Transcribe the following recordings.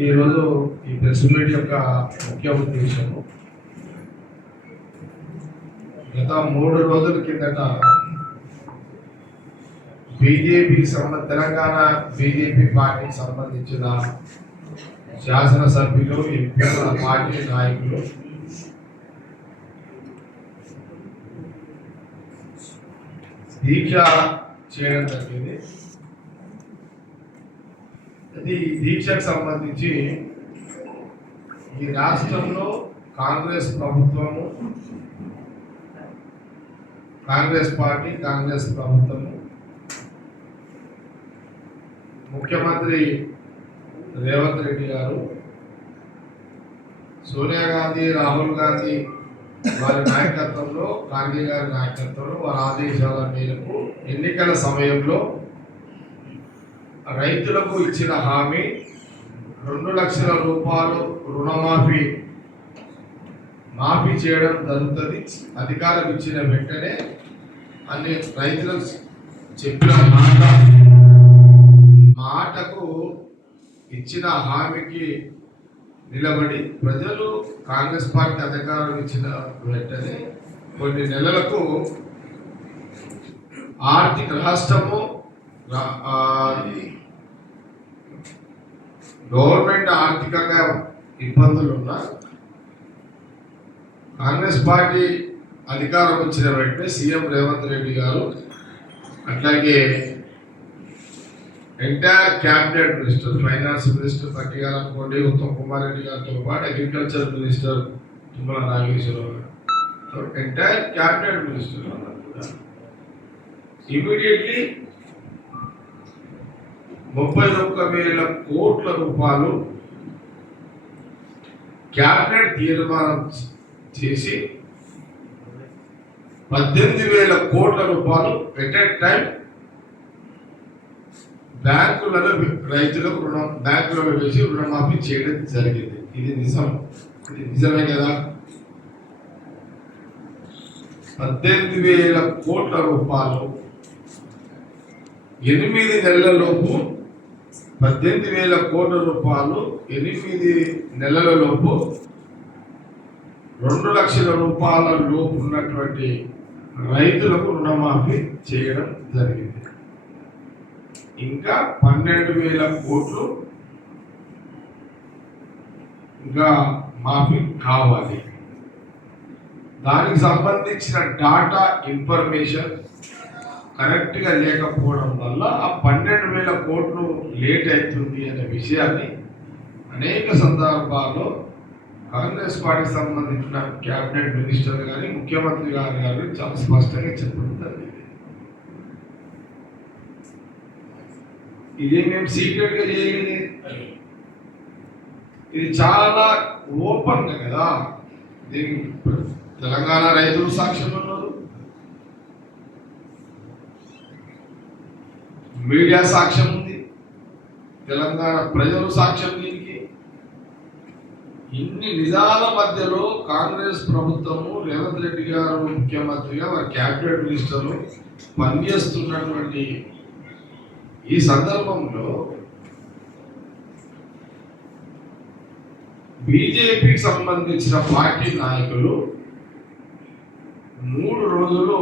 ఈరోజు ఈ press meet యొక్క ముఖ్య ఉద్దేశము గత 3 రోజుల కిందట తెలంగాణ బీజేపీ పార్టీకి సంబంధించిన శాసనసభ్యులు, ఎంపీల పార్టీ నాయకులు దీక్ష చేయడం జరిగింది. అది దీక్షకు సంబంధించి ఈ రాష్ట్రంలో కాంగ్రెస్ ప్రభుత్వము, కాంగ్రెస్ పార్టీ, కాంగ్రెస్ ప్రభుత్వము, ముఖ్యమంత్రి రేవంత్ రెడ్డి గారు, సోనియా గాంధీ, రాహుల్ గాంధీ వారి నాయకత్వంలో, గాంధీ గారి నాయకత్వంలో, వారి ఆదేశాల మేరకు ఎన్నికల సమయంలో రైతులకు ఇచ్చిన హామీ 2 లక్షల రూపాయలు రుణమాఫీ చేయడం జరుగుతుంది. అధికారం ఇచ్చిన వెంటనే అన్ని రైతులకు చెప్పిన మాటకు ఇచ్చిన హామీకి నిలబడి ప్రజలు కాంగ్రెస్ పార్టీ అధికారం ఇచ్చిన వెంటనే కొన్ని నెలలకు ఆర్థిక రాష్ట్రము గవర్నమెంట్ ఆర్థికంగా ఇబ్బందులు ఉన్నా కాంగ్రెస్ పార్టీ అధికారం వచ్చిన వెంటనే సీఎం రేవంత్ రెడ్డి గారు, అట్లాగే entire cabinet minister, finance minister పట్టిగారు అనుకోండి, ఉత్తమ్ కుమార్ రెడ్డి గారితో పాటు అగ్రికల్చర్ మినిస్టర్ తుమ్మల నాగేశ్వరరావు గారు, ఎంటైర్ క్యాబినెట్ మినిస్టర్ ఇమీడియట్లీ 31,000 కోట్ల రూపాయలు క్యాబినెట్ తీర్మానం చేసి 18,000 కోట్ల రూపాయలు ఎట్ ఎ టైం బ్యాంకులలో రైతులకు బ్యాంకులలో వేసి రుణమాఫీ చేయడం జరిగింది. ఇది నిజమే కదా. 18,000 కోట్ల రూపాయలు 8 నెలలలోపు, 18,000 కోట్ల రూపాయలు 8 నెలలలోపు 2 లక్షల రూపాయల లోపు ఉన్నటువంటి రైతులకు రుణమాఫీ చేయడం జరిగింది. ఇంకా 12,000 కోట్లు ఇంకా మాఫీ కావాలి. దానికి సంబంధించిన డాటా ఇన్ఫర్మేషన్ కరెక్ట్గా లేకపోవడం వల్ల ఆ 12,000 కోట్లు లేట్ అవుతుంది అనే విషయాన్ని అనేక సందర్భాల్లో కాంగ్రెస్ పార్టీకి సంబంధించిన క్యాబినెట్ మినిస్టర్ కానీ, ముఖ్యమంత్రి గారు చాలా స్పష్టంగా చెప్పడం జరిగింది. ఇదే మేము సీక్రెట్గా చేయలేదు, ఇది చాలా ఓపెన్ కదా. దీనికి తెలంగాణ రైతులు సాక్ష్యం ఉన్నారు, మీడియా సాక్ష్యం ఉంది, తెలంగాణ ప్రజలు సాక్ష్యం. దీనికి ఇన్ని నిజాల మధ్యలో కాంగ్రెస్ ప్రభుత్వము, రేవంత్ రెడ్డి గారు ముఖ్యమంత్రిగా, వారి క్యాబినెట్ మినిస్టర్లు పనిచేస్తున్నటువంటి ఈ సందర్భంలో బీజేపీకి సంబంధించిన పార్టీ నాయకులు 3 రోజులు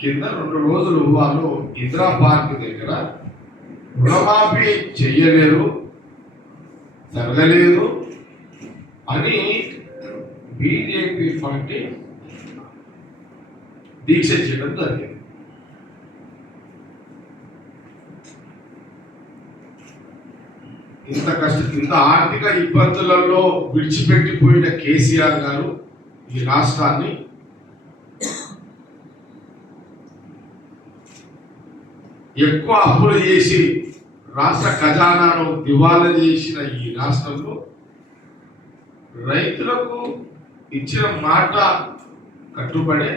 కింద 2 రోజులు వాళ్ళు ఇందిరా పార్క్ దగ్గర రుణమాఫీ చెయ్యలేరు, జరగలేదు అని బీజేపీ పార్టీ దీక్ష చేయడం జరిగింది. ఇంత ఆర్థిక ఇబ్బందులలో విడిచిపెట్టిపోయిన కేసీఆర్ గారు ఈ రాష్ట్రాన్ని ఎక్కువ అప్పులు చేసి రాష్ట్ర ఖజానాను దివాలా చేసిన ఈ రాష్ట్రంలో రైతులకు ఇచ్చిన మాట కట్టుబడే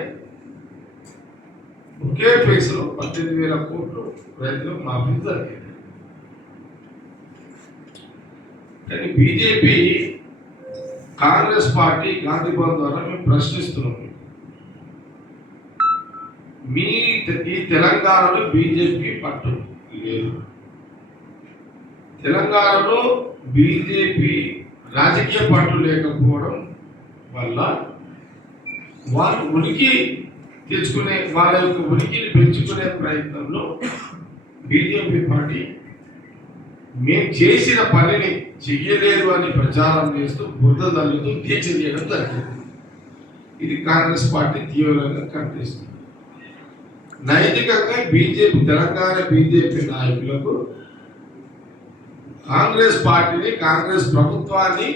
ఒకే ఫేస్లో 18,000 కోట్లు రైతులకు మాఫీ జరిగింది. కానీ బీజేపీ, కాంగ్రెస్ పార్టీ గాంధీ భవన్ ద్వారా మేము ప్రశ్నిస్తున్నాం, ఈ తెలంగాణలో బీజేపీ పట్టు లేదు. తెలంగాణలో బీజేపీ రాజకీయ పార్టీలు లేకపోవడం వల్ల వాళ్ళు ఉనికి తెచ్చుకునే వాళ్ళ యొక్క ఉనికిని పెంచుకునే ప్రయత్నంలో బీజేపీ పార్టీ మేము చేసిన పనిని చెయ్యలేదు అని ప్రచారం చేస్తూ బురద తల్లుతూ దీక్ష చేయడం జరిగింది. ఇది కాంగ్రెస్ పార్టీ తీవ్రంగా ఖండిస్తుంది. నైతికంగా బీజేపీ తెలంగాణ బీజేపీ నాయకులకు కాంగ్రెస్ పార్టీని కాంగ్రెస్ ప్రభుత్వాన్ని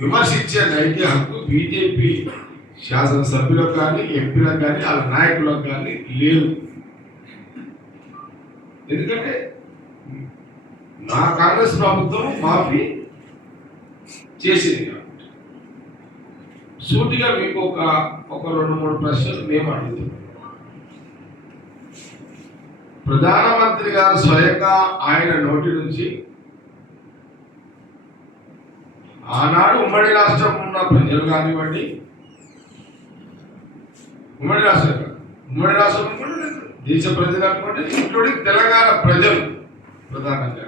విమర్శించే నైతిక హక్కు బీజేపీ శాసనసభ్యులకు కానీ ఎంపీలకు కానీ వాళ్ళ నాయకులకు కానీ లేదు. ఎందుకంటే నా కాంగ్రెస్ ప్రభుత్వం మాఫీ చేసింది కాబట్టి సూటిగా మీకు ఒక 2-3 ప్రశ్నలు మేము అడుగుతున్నాం. ప్రధానమంత్రి గారు స్వయంగా ఆయన నోటి నుంచి ఆనాడు ఉమ్మడి రాష్ట్రం ఉన్న ప్రజలు కానివ్వండి, ఉమ్మడి రాష్ట్రం దేశ ప్రజలు అనుకోండి, ఇంక్లూడింగ్ తెలంగాణ ప్రజలు ప్రధానంగా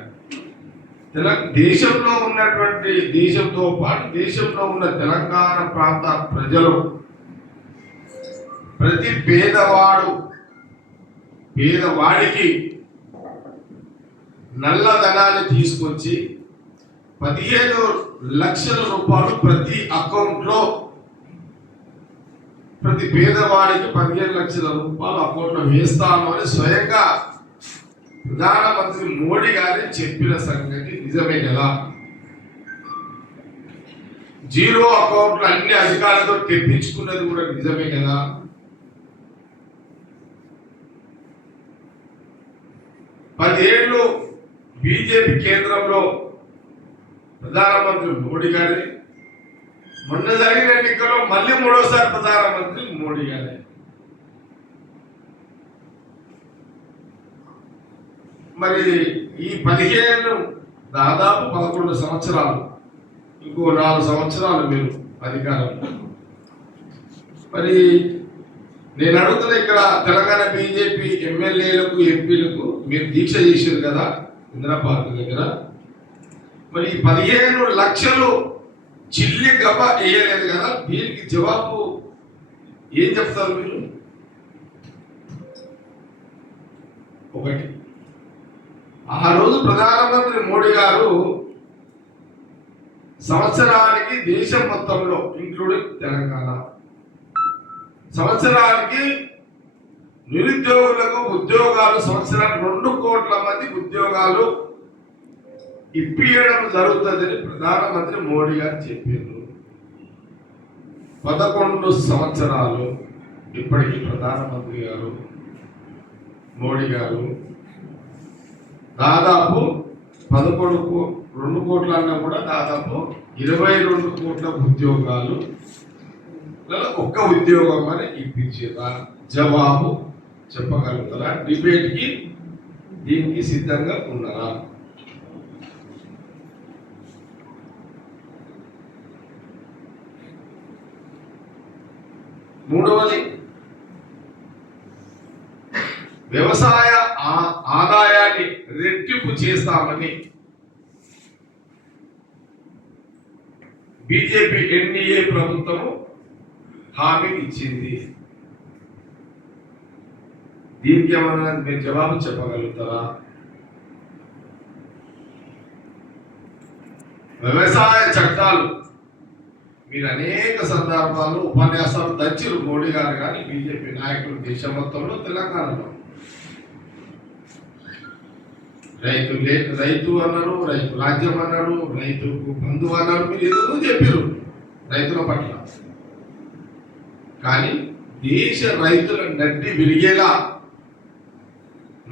దేశంలో ఉన్నటువంటి దేశంతో పాటు దేశంలో ఉన్న తెలంగాణ ప్రాంత ప్రజలు ప్రతి పేదవాడికి నల్లధనాన్ని తీసుకొచ్చి 15 లక్షల రూపాయలు ప్రతి అకౌంట్లో ప్రతి పేదవాడికి 15 లక్షల రూపాయలు అకౌంట్లో వేస్తాను అని స్వయంగా ప్రధానమంత్రి మోడీ గారి చెప్పిన సంగతి నిజమే కదా. జీరో అకౌంట్లు అన్ని అధికారులతో తెప్పించుకున్నది కూడా నిజమే కదా. పదేళ్ళు బీజేపీ కేంద్రంలో ప్రధానమంత్రి మోడీ గారి, మొన్న జరిగిన ఎన్నికల్లో మళ్ళీ 3వసారి ప్రధానమంత్రి మోడీ గారి. మరి ఈ 15 దాదాపు 11 సంవత్సరాలు, ఇంకో 4 సంవత్సరాలు మీరు అధికారం. మరి నేను అడుగుతున్న ఇక్కడ తెలంగాణ బీజేపీ ఎమ్మెల్యేలకు ఎంపీలకు మీరు దీక్ష చేశారు కదా ఇందిరా పార్క్ దగ్గర. మరి 15 లక్షలు చిల్లి గబ వేయలేదు కదా, దీనికి జవాబు ఏం చెప్తారు మీరు? ఒకటి, ఆ రోజు ప్రధానమంత్రి మోడీ గారు సంవత్సరానికి దేశం మొత్తంలో ఇంక్లూడింగ్ తెలంగాణ సంవత్సరానికి నిరుద్యోగులకు ఉద్యోగాలు, సంవత్సరానికి 2 కోట్ల మంది ఉద్యోగాలు ఇప్పియడం జరుగుతుందని ప్రధానమంత్రి మోడీ గారు చెప్పారు. 11 సంవత్సరాలు ఇప్పటికీ ప్రధానమంత్రి గారు మోడీ గారు దాదాపు 2 కోట్ల అన్నా కూడా దాదాపు 22 కోట్ల ఉద్యోగాలు, ఒక్క ఉద్యోగం అని ఇప్పించారా? జవాబు చెప్పగలుగుతారా? డిబేట్కి దీనికి సిద్ధంగా ఉన్నారా? మూడవది, వ్యవసాయ ఆదాయాన్ని రెట్టింపు చేస్తామని బీజేపీ ఎన్డీఏ ప్రభుత్వం హామీ ఇచ్చింది. దీనికి ఏమన్నా మీరు జవాబు చెప్పగలుగుతారా? వ్యవసాయ చట్టాలు మీరు అనేక సందర్భాలు ఉపన్యాసాలు దంచిరు మోడీ గారు కానీ బీజేపీ నాయకులు దేశం మొత్తంలో, తెలంగాణలో. రైతు అన్నారు, రైతు రాజ్యం అన్నారు, రైతుకు బంధు అన్నారు, మీరు ఏదో చెప్పారు రైతుల పట్ల. కానీ దేశ రైతుల నడ్డి విరిగేలా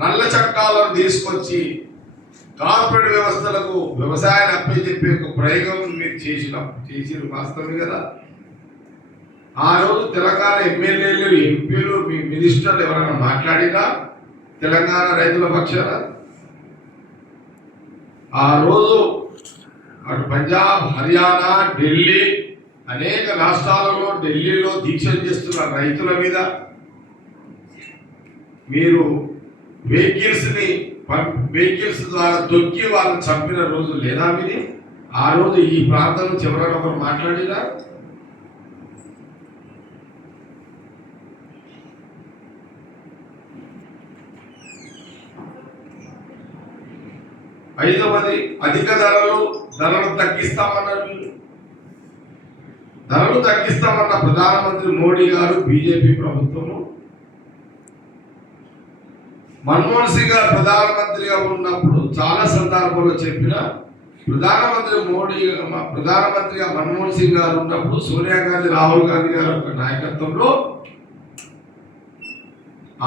నల్ల చట్టాలను తీసుకొచ్చి కార్పొరేట్ వ్యవస్థలకు వ్యవసాయాన్ని అప్పచెప్పే ఒక ప్రయోగం మీరు చేసిన వాస్తవమే కదా. ఆ రోజు తెలంగాణ ఎమ్మెల్యేలు, ఎంపీలు, మీ మినిస్టర్లు ఎవరైనా మాట్లాడినా తెలంగాణ రైతుల పక్షాన? ఆ రోజు అటు పంజాబ్, హర్యానా, ఢిల్లీ అనేక రాష్ట్రాలలో, ఢిల్లీలో దీక్షలు చేస్తున్న రైతుల మీద మీరు వెహికల్స్ని వెహికల్స్ ద్వారా తొక్కి వాళ్ళని చంపిన రోజు లేదా మీది? ఆ రోజు ఈ ప్రాంతం నుంచి ఎవరైనా ఒకరు మాట్లాడినా? ఐదవది, అధిక ధరలు తగ్గిస్తామన్నారు. ధరలు తగ్గిస్తామన్న ప్రధానమంత్రి మోడీ గారు, బీజేపీ ప్రభుత్వము మన్మోహన్ గారు ప్రధానమంత్రిగా ఉన్నప్పుడు చాలా సందర్భాల్లో చెప్పిన ప్రధానమంత్రిగా మన్మోహన్ సింగ్ గారు ఉన్నప్పుడు సోనియా గాంధీ, రాహుల్ గాంధీ గారి యొక్క నాయకత్వంలో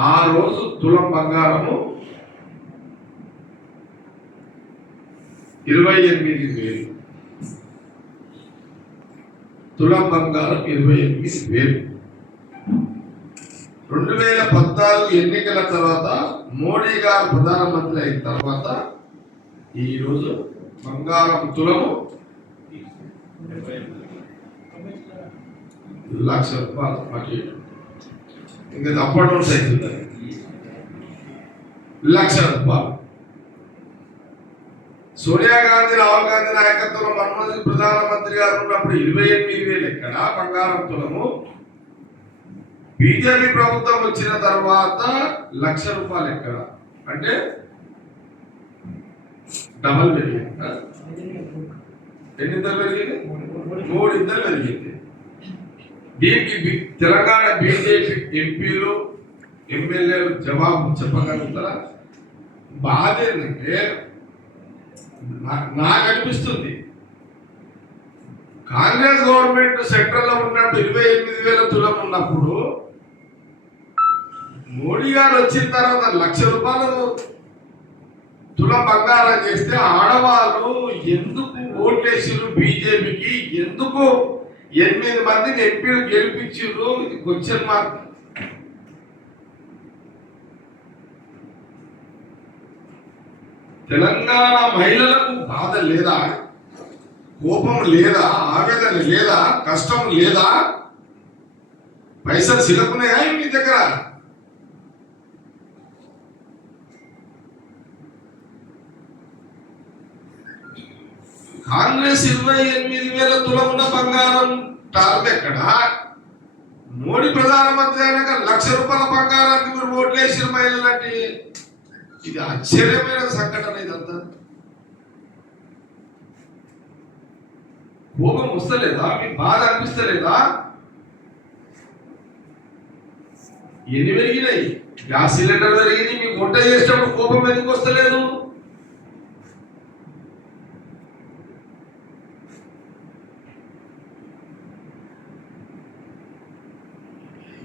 ఆ రోజు తులం బంగారము 28,000. తులం బంగారం 28,000. 2014 ఎన్నికల తర్వాత మోడీ గారు ప్రధానమంత్రి అయిన తర్వాత ఈరోజు బంగారం తులము 1,00,000 రూపాయలు. ఇంకా అప్ అండ్ డౌన్స్ అవుతుంది. 1,00,000 రూపాయలు. సోనియా గాంధీ, రాహుల్ గాంధీ నాయకత్వంలో మన్మోహన్ సింగ్ ప్రధానమంత్రి గారు ఉన్నప్పుడు 28,000 ఎక్కడ బంగారం తులము. బీజేపీ ప్రభుత్వం వచ్చిన తర్వాత 1,00,000 రూపాయలు ఎక్కడ? అంటే డబల్ పెరిగింది. ఎన్నింతలు పెరిగింది? 3 ఇంతలు పెరిగింది. దీనికి తెలంగాణ బీజేపీ ఎంపీలు, ఎమ్మెల్యేలు జవాబు చెప్పగలుగుతారా? బాధ ఏంటంటే నాకు అనిపిస్తుంది, కాంగ్రెస్ గవర్నమెంట్ సెంట్రల్లో ఉన్నప్పుడు 28,000 తులం ఉన్నప్పుడు మోడీ గారు వచ్చిన తర్వాత 1,00,000 రూపాయలు తులం బంగారం చేస్తే ఆడవాళ్ళు ఎందుకు ఓట్లేసిరు బీజేపీకి? ఎందుకు 8 మందిని ఎంపీలు గెలిపించారు? ఇది క్వశ్చన్ మార్క్. తెలంగాణ మహిళలకు బాధ లేదా? కోపం లేదా? ఆవేదన లేదా? కష్టం లేదా? పైసలు సిలకున్నాయా మీ దగ్గర? కాంగ్రెస్ 28,000 తులమున బంగారం టార్గెట్ ఎక్కడ? మోడీ ప్రధానమంత్రి అయినాక 1,00,000 రూపాయల బంగారానికి మీరు ఓట్లేసిన మహిళలంటే ఇది ఆశ్చర్యమైన సంఘటన. ఇదంతా కోపం వస్తలేదా? మీకు బాధ అనిపిస్తలేదా? ఎన్ని పెరిగినాయి? గ్యాస్ సిలిండర్ పెరిగింది. మీకు వంట చేసేటప్పుడు కోపం ఎందుకు వస్తలేదు?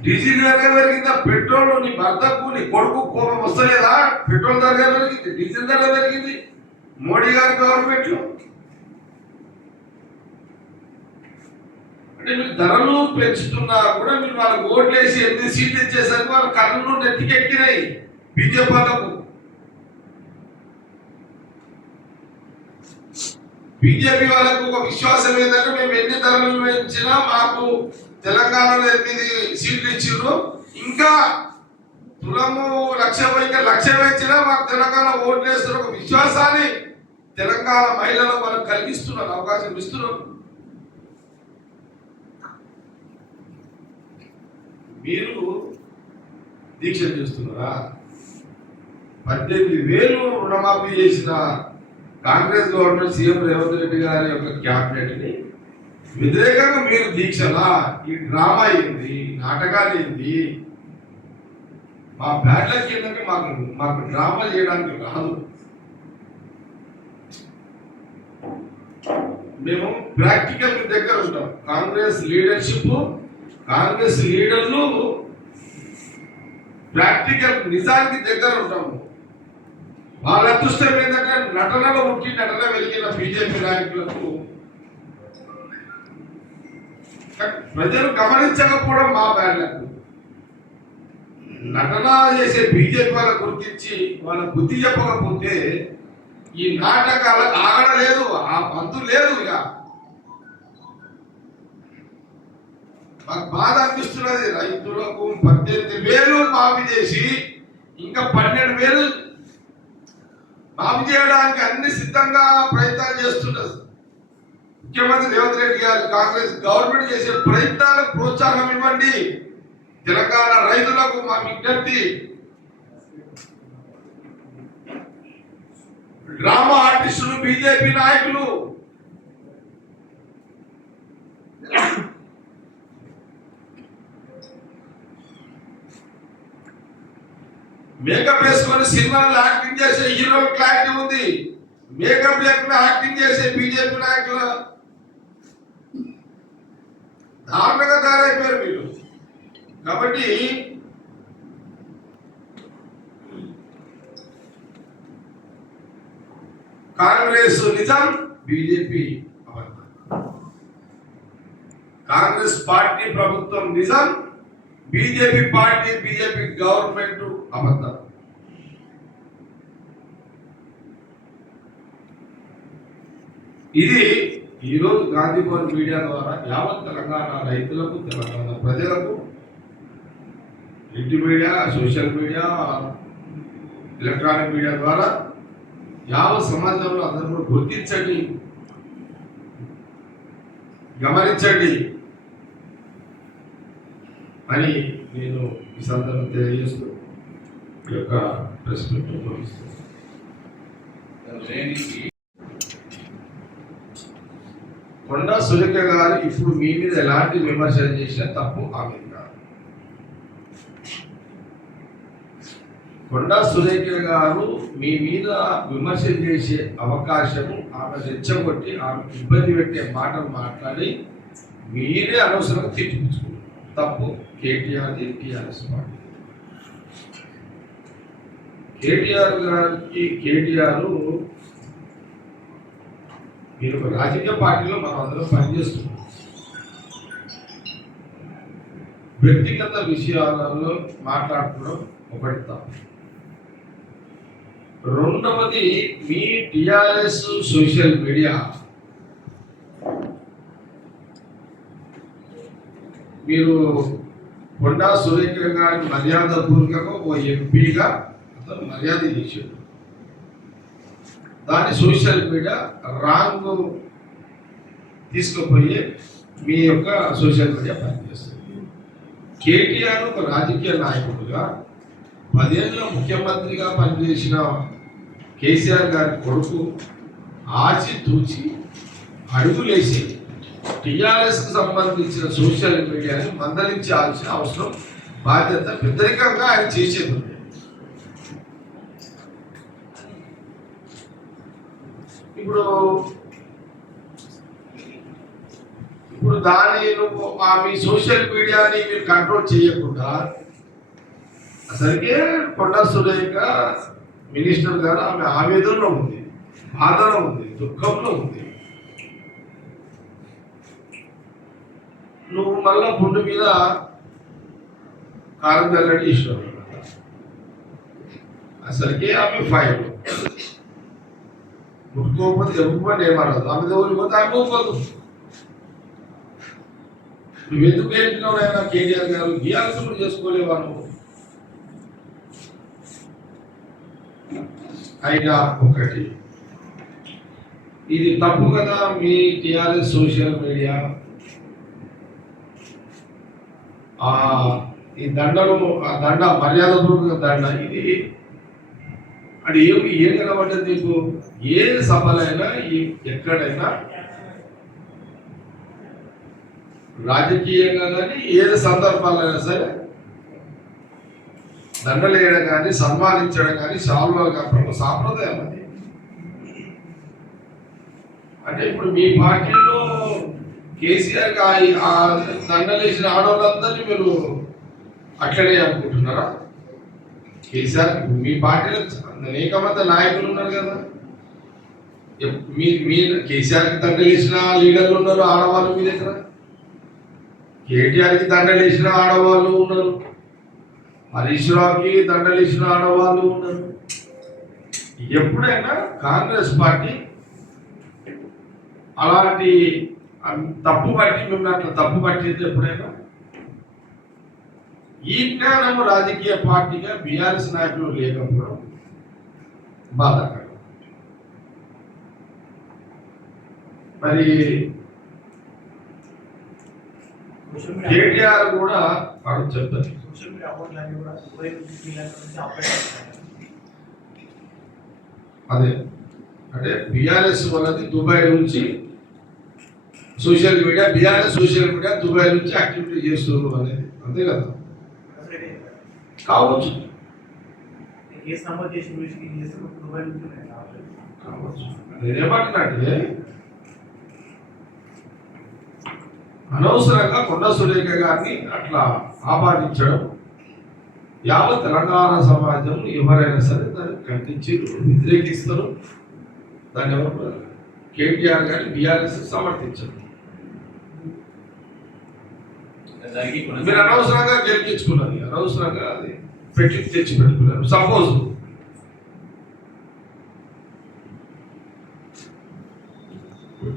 డీజిల్ ధర పెరిగిందా? పెట్రోల్, నీ భర్తకు నీ కొడుకు కోపం వస్తలేదా? పెట్రోల్ ధర పెరిగింది, డీజిల్ ధర పెరిగింది మోడీ గారి గవర్నమెంట్ లో. అంటే మీరు ధరలు పెంచుతున్నా కూడా మీరు వాళ్ళకి ఓట్లేసి 8 సీట్లు ఇచ్చేసరికి వాళ్ళ కళ్ళు నెత్తికెక్కినాయి బీజేపీ వాళ్ళకు. బీజేపీ వాళ్ళకు ఒక విశ్వాసం ఏంటంటే మేము ఎన్ని ధరలు పెంచినా మాకు తెలంగాణలో 8 సీట్లు ఇచ్చిండ్రు, ఇంకా తులము 1,00,000 ఇంకా 1,00,000 పెంచినా మాకు తెలంగాణ ఓట్లు వేస్తున్న ఒక విశ్వాసాన్ని తెలంగాణ మహిళలు వాళ్ళకు కలిగిస్తున్నారు, అవకాశం ఇస్తున్నారు. మీరు దీక్ష చేస్తున్నారా? 18,000 రుణమాఫీ చేసిన కాంగ్రెస్ గవర్నమెంట్ సీఎం రేవంత్ రెడ్డి గారి యొక్క క్యాబినెట్ ని వ్యతిరేకంగా మీరు దీక్షలా? ఈ డ్రామా ఏంది? నాటకాలు ఏంది? మా బ్యాడ్లకి ఏంటంటే మాకు డ్రామా చేయడానికి రాదు. మేము ప్రాక్టికల్ దగ్గర ఉంటాం. కాంగ్రెస్ లీడర్షిప్, కాంగ్రెస్ లీడర్లు ప్రాక్టికల్ నిజానికి దగ్గర ఉంటాము. వాళ్ళ అదృష్టం ఏంటంటే నటనలో ఉండి నటన వెలిగిన బీజేపీ నాయకులకు ప్రజలు గమనించకపోవడం మా బ్యాడ్లకు. నటన చేసే బీజేపీ వాళ్ళ గుర్తించి వాళ్ళ బుద్ధి చెప్పకపోతే ఈ నాటకాల ఆగడలేదు, ఆ పంతు లేదు. ఇక మాకు బాధ అనిపిస్తున్నది. రైతులకు 18,000 మాఫీ చేసి ఇంకా 12,000 మాఫీ చేయడానికి అన్ని సిద్ధంగా ప్రయత్నాలు చేస్తున్నారు. ముఖ్యమంత్రి రేవంత్ రెడ్డి గారు కాంగ్రెస్ గవర్నమెంట్ చేసే ప్రయత్నాలకు ప్రోత్సాహం ఇవ్వండి. తెలంగాణ రైతులకు మా విజ్ఞప్తి. డ్రామా ఆర్టిస్టులు, బీజేపీ నాయకులు మేకప్ వేసుకొని సినిమాలో యాక్టింగ్ చేసే హీరోలు క్లారిటీ ఉంది. మేకప్ లేకుండా యాక్టింగ్ చేసే బీజేపీ నాయకులు దారుణంగా తయారైపోయారు మీరు. కాబట్టి కాంగ్రెస్ నిజం, బీజేపీ అబద్ధం. కాంగ్రెస్ పార్టీ ప్రభుత్వం నిజం, బీజేపీ పార్టీ బీజేపీ గవర్నమెంట్ అబద్ధం. ఇది ఈరోజు గాంధీ భవన్ మీడియా ద్వారా యావత్ తెలంగాణ రైతులకు, తెలంగాణ ప్రజలకు, print media, social media, electronic media ద్వారా యావత్ సమాజంలో అందరూ కూడా గుర్తించండి, గమనించండి అని నేను ఈ సందర్భం తెలియజేస్తూ ఈ యొక్క ప్రెస్ మీట్ ఉపయోగిస్తున్నాను. కొండా సురేఖ గారు ఇప్పుడు మీ మీద ఎలాంటి విమర్శలు చేసినా తప్పు ఆమె కాదు. కొండా సురేఖ గారు మీ మీద విమర్శలు చేసే అవకాశము ఆమె రెచ్చగొట్టి ఆమె ఇబ్బంది పెట్టే మాటలు మాట్లాడి మీరే అనవసరంగా తిట్టించుకున్నారు. తప్పు కేటీఆర్ది, టీఆర్ఎస్ పార్టీ. కేటీఆర్ మీరు ఒక రాజకీయ పార్టీలో మనం అందరం పనిచేస్తున్నాం. వ్యక్తిగత విషయాలలో మాట్లాడుకోవడం ఒకటి తప్పు. రెండవది, మీ టిఆర్ఎస్ సోషల్ మీడియా మీరు కొండా సురేఖ గారికి మర్యాద పూర్వకంగా ఓ ఎంపీగా అతను మర్యాద చేశాడు. దాన్ని సోషల్ మీడియా రాంగ్ తీసుకుపోయి మీ యొక్క సోషల్ మీడియా పనిచేస్తుంది. కేటీఆర్ ఒక రాజకీయ నాయకుడుగా 10 ఏళ్ళ ముఖ్యమంత్రిగా పనిచేసిన కేసీఆర్ గారి కొడుకు ఆచితూచి అడుగులేసి టిఆర్ఎస్కి సంబంధించిన సోషల్ మీడియాని మందలించాల్సిన అవసరం, బాధ్యత పెద్దరికంగా ఆయన చేసేది ఉంది. ఇప్పుడు దాన్ని మీ సోషల్ మీడియాని మీరు కంట్రోల్ చేయకుండా అసలుకే కొండా సురేఖ మినిస్టర్ గారు ఆమె ఆవేదనలో ఉంది, బాధలో ఉంది, దుఃఖంలో ఉంది. నువ్వు మళ్ళా పుండు మీద కారం చల్లడి ఇష్టం. అసలుకే ఆమె ఫైవ్ ముట్టుకోకపోతే ఎవరిపోతే ఏమనదు. ఆమె ఎవరికి పోతే ఆమె పోదు. నువ్వు ఎందుకు ఏంటున్నావు అయినా కేటీఆర్ గారు గీయాల్సి కూడా చేసుకోలేవా నువ్వు? అయినా ఒకటి ఇది తప్పు కదా. మీ టిఆర్ఎస్ సోషల్ మీడియా ఈ దండలు, దండ మర్యాదపూర్వక దండ, ఇది అది ఏం కనబడ్డది నీకు? ఏ సభలైనా ఎక్కడైనా రాజకీయంగా కానీ ఏది సందర్భాలైనా సరే దండలేయడం కానీ సన్మానించడం కానీ సాల్వాలు కాకుండా సాంప్రదాయం అది. అంటే ఇప్పుడు మీ పార్టీలో కేసీఆర్ ఆ దండలేసిన ఆడవాళ్ళందరినీ మీరు అట్లనే అనుకుంటున్నారా? కేసీఆర్ మీ పార్టీలో అనేక మంది నాయకులు ఉన్నారు కదా. మీ కేసీఆర్కి దండలేసిన లీడర్లు ఉన్నారు, ఆడవాళ్ళు మీ దగ్గర. కేటీఆర్కి దండలేసిన ఆడవాళ్ళు ఉన్నారు, హరీష్ రావుకి దండలేసిన ఆడవాళ్ళు ఉన్నారు. ఎప్పుడైనా కాంగ్రెస్ పార్టీ అలాంటి తప్పు పట్టి మిమ్మల్ని అట్లా తప్పు పట్టింది ఎప్పుడైనా? ఈ జ్ఞానము రాజకీయ పార్టీగా బీఆర్ఎస్ నాయకులు లేకపోవడం బాధాకరం. మరి కేటీఆర్ కూడా వాడు చెప్తారు. అదే అంటే బిఆర్ఎస్ వాళ్ళది దుబాయ్ నుంచి social media, BRS social media Dubai నుంచి యాక్టివిటీ చేస్తున్నారు అనేది, అంతే కదా? కావచ్చు నేనేమంటున్నాంటే అనవసరంగా కొండా సురేఖ గారిని అట్లా ఆపాదించడం, యావత్ తెలంగాణ సమాజం ఎవరైనా సరే దాన్ని ఖండించి వ్యతిరేకిస్తారు. దాన్ని ఎవరు కేటీఆర్ గారిని బీఆర్ఎస్ సమర్థించరు. మీరు అనవసరంగా గెలిపించుకున్నది, అనవసరంగా అది పెట్టి తెచ్చి పెట్టుకున్నారు. సపోజ్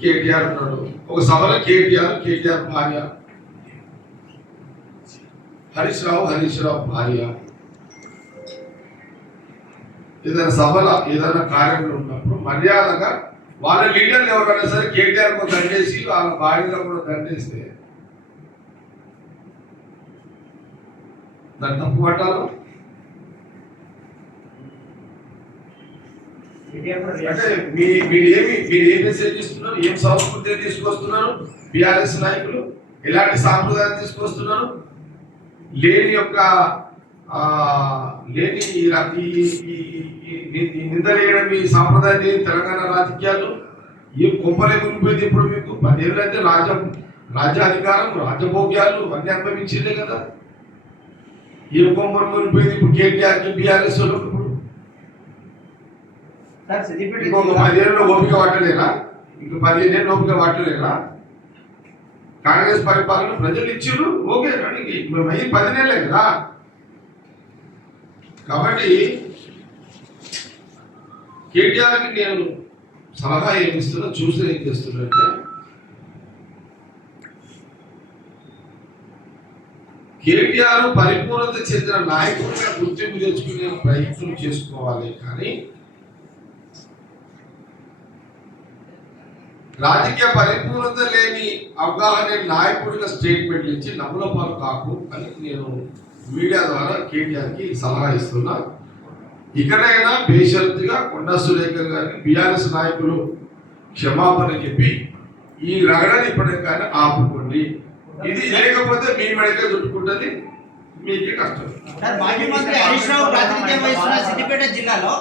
కేటీఆర్ ఉన్నాడు, ఒక సభలో కేటీఆర్ భార్య, హరీష్ రావు భార్య ఏదైనా సభలో ఏదైనా కార్యక్రమం ఉన్నప్పుడు మర్యాదగా వాళ్ళ లీడర్లు ఎవరైనా సరే కేటీఆర్ కూడా దండేసి వాళ్ళ భార్యలో కూడా దండేస్తే దాన్ని తప్పు పట్టాలి. అంటే మీరు ఏం మెసేజ్ ఇస్తున్నారు, ఏం సంస్కృతి తీసుకొస్తున్నారు? బిఆర్ఎస్ నాయకులు ఎలాంటి సాంప్రదాయం తీసుకొస్తున్నారు? లేని యొక్క లేని నిందలేయడం ఈ సాంప్రదాయాన్ని తెలంగాణ రాజకీయాలు ఏం కొంపలే మునిపోయింది. ఇప్పుడు మీకు 10 ఏళ్ళు అయితే రాజ్యాధికారం రాజభోగ్యాలు అన్ని అనుభవించిందే కదా. ఏం కొంపలు మునిపోయింది ఇప్పుడు కేటీఆర్కి బీఆర్ఎస్ ఇప్పుడు ఇంకొక 10 ఏళ్ళు ఓపిక పట్టలేరా? ఇంక 15 ఏళ్ళు ఓపిక పట్టలేరా? కాంగ్రెస్ పరిపాలన ప్రజలు ఇచ్చిర్రు, ఓకే కానీ మేము 10 నెలలే కదా. కాబట్టి కేటీఆర్కి నేను సలహా ఏమిస్తున్నా, చూసి ఏం చేస్తున్నట్టే కేటీఆర్ పరిపూర్ణత చెందిన నాయకుడిగా గుర్తింపు తెచ్చుకునే ప్రయత్నం చేసుకోవాలి. కానీ రాజకీయ పరిపూర్ణత లేని అవగాహన నాయకుడిగా స్టేట్మెంట్లు ఇచ్చి నమ్ముల పాలు కాకు అని నేను మీడియా ద్వారా కేటీఆర్కి సలహా ఇస్తున్నా. ఇకనైనా బేషరతుగా కొండా సురేఖ గారిని బీఆర్ఎస్ నాయకులు క్షమాపణ చెప్పి ఈ రగడని ఇప్పటికైనా ఆపుకోండి. ఇది లేకపోతే మీ మెడకే చుట్టుకుంటుంది, మీకే కష్టం. మాజీ మంత్రి హరీష్ రావు ప్రాతినిధ్యం వహిస్తున్న సిద్దిపేట జిల్లాలో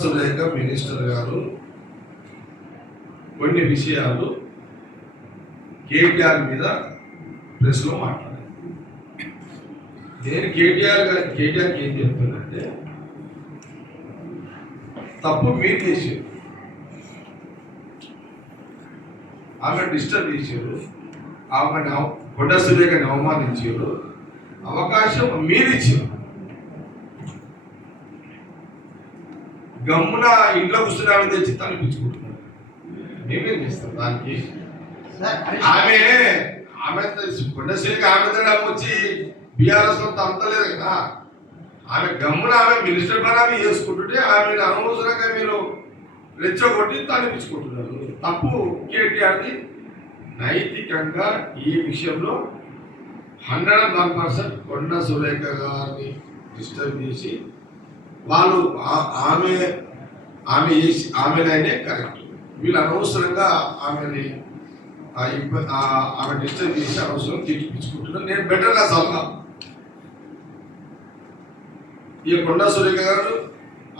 సురేఖ మినిస్టర్ గారు కొన్ని విషయాలు కేటీఆర్ మీద ప్రెస్ లో మాట్లాడారు. నేను కేటీఆర్కి ఏం చెప్తానంటే తప్పు మీరు చేశారు, ఆమె డిస్టర్బ్ చేశారు, ఆమె కొండా సురేఖని అవమానించారు, అవకాశం మీరు ఇచ్చారు. గమ్మున ఇంట్లో కూర్చుని ఆమె తెచ్చి తనిపించుకుంటున్నారు. మేమేం చేస్తాం దానికి? ఆమె కొండా సురేఖ ఆమె దగ్గర వచ్చి బీఆర్ఎస్ లో తమ్మలేదు కదా. ఆమె గమ్మున ఆమె మినిస్టర్ పని ఆమె చేసుకుంటుంటే ఆమెను అనవసరంగా మీరు రెచ్చగొట్టి తనిపించుకుంటున్నారు. తప్పు కేటీఆర్ది. నైతికంగా ఈ విషయంలో 101% కొండా సురేఖ గారిని డిస్టర్బ్ చేసి వాళ్ళు ఆమెనైనా కరెక్ట్, వీళ్ళు అనవసరంగా ఆమెని ఆమె డిస్టర్బ్ చేసి అనవసరం తిట్టిపించుకుంటున్నారు. నేను బెటర్గా సలహా ఈ కొండా సురేఖ గారు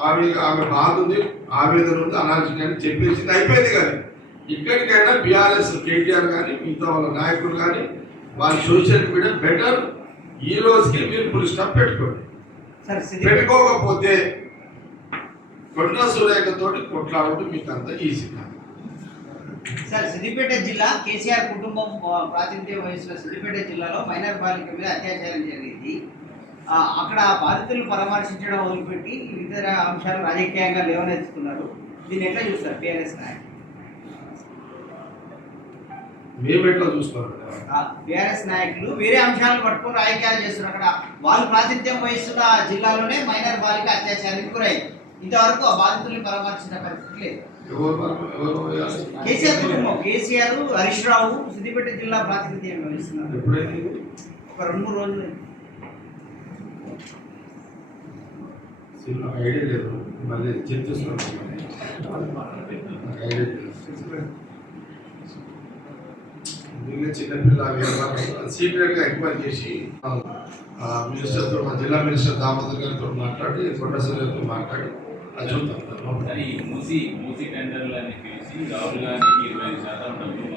ఆమె బాధ ఉంది, ఆవేదన ఉంది, అనాల్సింది అని చెప్పేసింది, అయిపోయింది. కానీ ఇక్కడికైనా బీఆర్ఎస్ కేటీఆర్ కానీ మిగతా వాళ్ళ నాయకులు కానీ వాళ్ళ సోషల్ మీడియా బెటర్ ఈ రోజుకి మీరు ఫుల్ స్టాప్ పెట్టుకోండి. పెట్టుకోకపోతే కొండా సురేఖ తోటి కొట్లాడటం మీకు అంత ఈజీ కాదు. సార్, సిద్దిపేట జిల్లా కేసీఆర్ కుటుంబం ప్రాతినిధ్యం వహిస్తున్న సిద్దిపేట జిల్లాలో మైనర్ బాలిక మీద అత్యాచారం జరిగింది. అక్కడ బాధితులను పరామర్శించడం వదిలిపెట్టి ఇతర అంశాలు రాజకీయంగా లేవనెత్తుతున్నారు. దీన్ని ఎట్లా చూస్తారు టీఆర్ఎస్ నాయకులు? మేము ఎట్లా చూస్తాం? టీఆర్ఎస్ నాయకులు వేరే అంశాలను పట్టుకొని రాజకీయాలు చేస్తున్నారు. అక్కడ వాళ్ళు ప్రాతినిధ్యం వహిస్తున్న జిల్లాలోనే మైనర్ బాలిక అత్యాచారానికి గురైంది. ఇంతవరకు ఆ బాధితుల్ని పరామర్శించిన పరిస్థితి లేదు. ఎవరు పోయాలి? కేసీఆర్ కుటుంబం, కేసీఆర్, హరీష్ రావు సిద్దిపేట జిల్లా ప్రాతినిధ్యం వహిస్తున్నారు. ఎప్పుడైంది? ఒక 2-3 రోజులు. ఐడియా లేదు, మళ్ళీ చెక్ చేసుకున్నాను. ఐడియా లేదు. ఎందుకంటే చిన్నపిల్ల సీక్రెట్గా ఎంక్వైరీ చేసి మినిస్టర్తో, మా జిల్లా మినిస్టర్ దామోదర్ గారితో మాట్లాడి, ప్రొఫెసర్ గారితో మాట్లాడి అది చూద్దాం. మూసి టెండర్లు అని పిలిచి రాహుల్ గాంధీకి 25% డబ్బులు